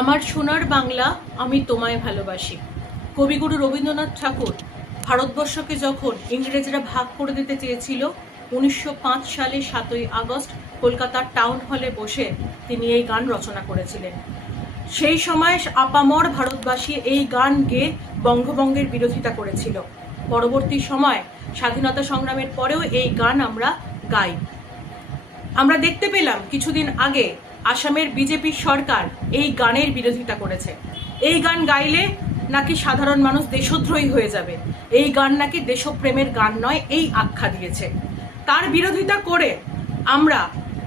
আমার সোনার বাংলা আমি তোমায় ভালোবাসি। কবিগুরু রবীন্দ্রনাথ ঠাকুর ভারতবর্ষকে যখন ইংরেজরা ভাগ করে দিতে চেয়েছিল, উনিশশো পাঁচ সালে সাতই আগস্ট কলকাতার টাউন হলে বসে তিনি এই গান রচনা করেছিলেন। সেই সময় আপামর ভারতবাসী এই গান গেয়ে বঙ্গভঙ্গের বিরোধিতা করেছিল। পরবর্তী সময় স্বাধীনতা সংগ্রামের পরেও এই গান আমরা গাই। আমরা দেখতে পেলাম কিছুদিন আগে আসামের বিজেপি সরকার এই গানের বিরোধিতা করেছে। এই গান গাইলে নাকি সাধারণ মানুষ দেশদ্রোহী হয়ে যাবে। এই গান নাকি দেশপ্রেমের গান নয়, এই আখ্যা দিয়েছে। তার বিরোধিতা করে আমরা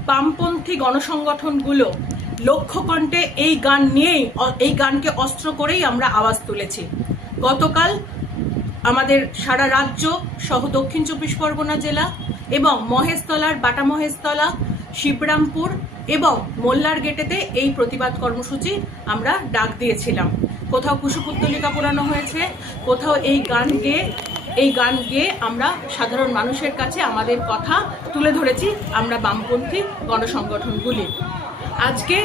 বামপন্থী গণসংগঠনগুলো লক্ষ্যকণ্ঠে এই গান নিয়েই, এই গানকে অস্ত্র করেই আমরা আওয়াজ তুলেছি। গতকাল আমাদের সারা রাজ্য সহ দক্ষিণ চব্বিশ পরগনা জেলা এবং মহেশতলার বাটা মহেশতলা শিবরামপুর এবং মোল্লার গেটেতে এই প্রতিবাদ কর্মসূচি আমরা ডাক দিয়েছিলাম। কোথাও কুশুপুত্তলিকা পোড়ানো হয়েছে, কোথাও এই গান গেয়ে, এই গান গেয়ে আমরা সাধারণ মানুষের কাছে আমাদের কথা তুলে ধরেছি, আমরা বামপন্থী গণসংগঠনগুলি। আজকে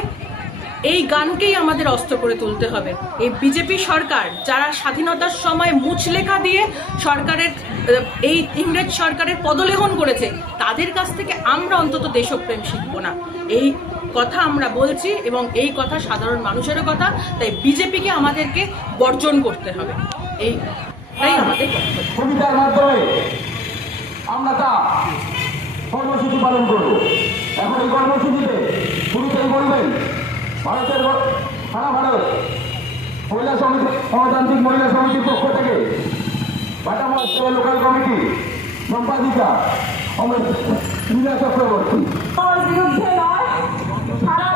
এই গানকেই আমাদের অস্ত্র করে তুলতে হবে। এই বিজেপি সরকার, যারা স্বাধীনতার সময় মুচলেখা দিয়ে সরকারের, এই ইংরেজ সরকারের পদলেহন করেছে, তাদের কাছ থেকে আমরা অন্তত দেশপ্রেম শিখব না। এই কথা আমরা বলছি এবং এই কথা সাধারণ মানুষেরও কথা, তাই বিজেপিকে আমাদেরকে বর্জন করতে হবে। এই, তাই আমাদের কর্মসূচি পালন করব। এখন এই কর্মসূচিতে শুরুতেই বলবেন ভারতের সারা ভারত। মহিলা সমিতি, গণতান্ত্রিক মহিলা সমিতির পক্ষ থেকে বাটামা লোকাল কমিটি সম্পাদিকা অমর লীলা চক্রবর্তী। সারা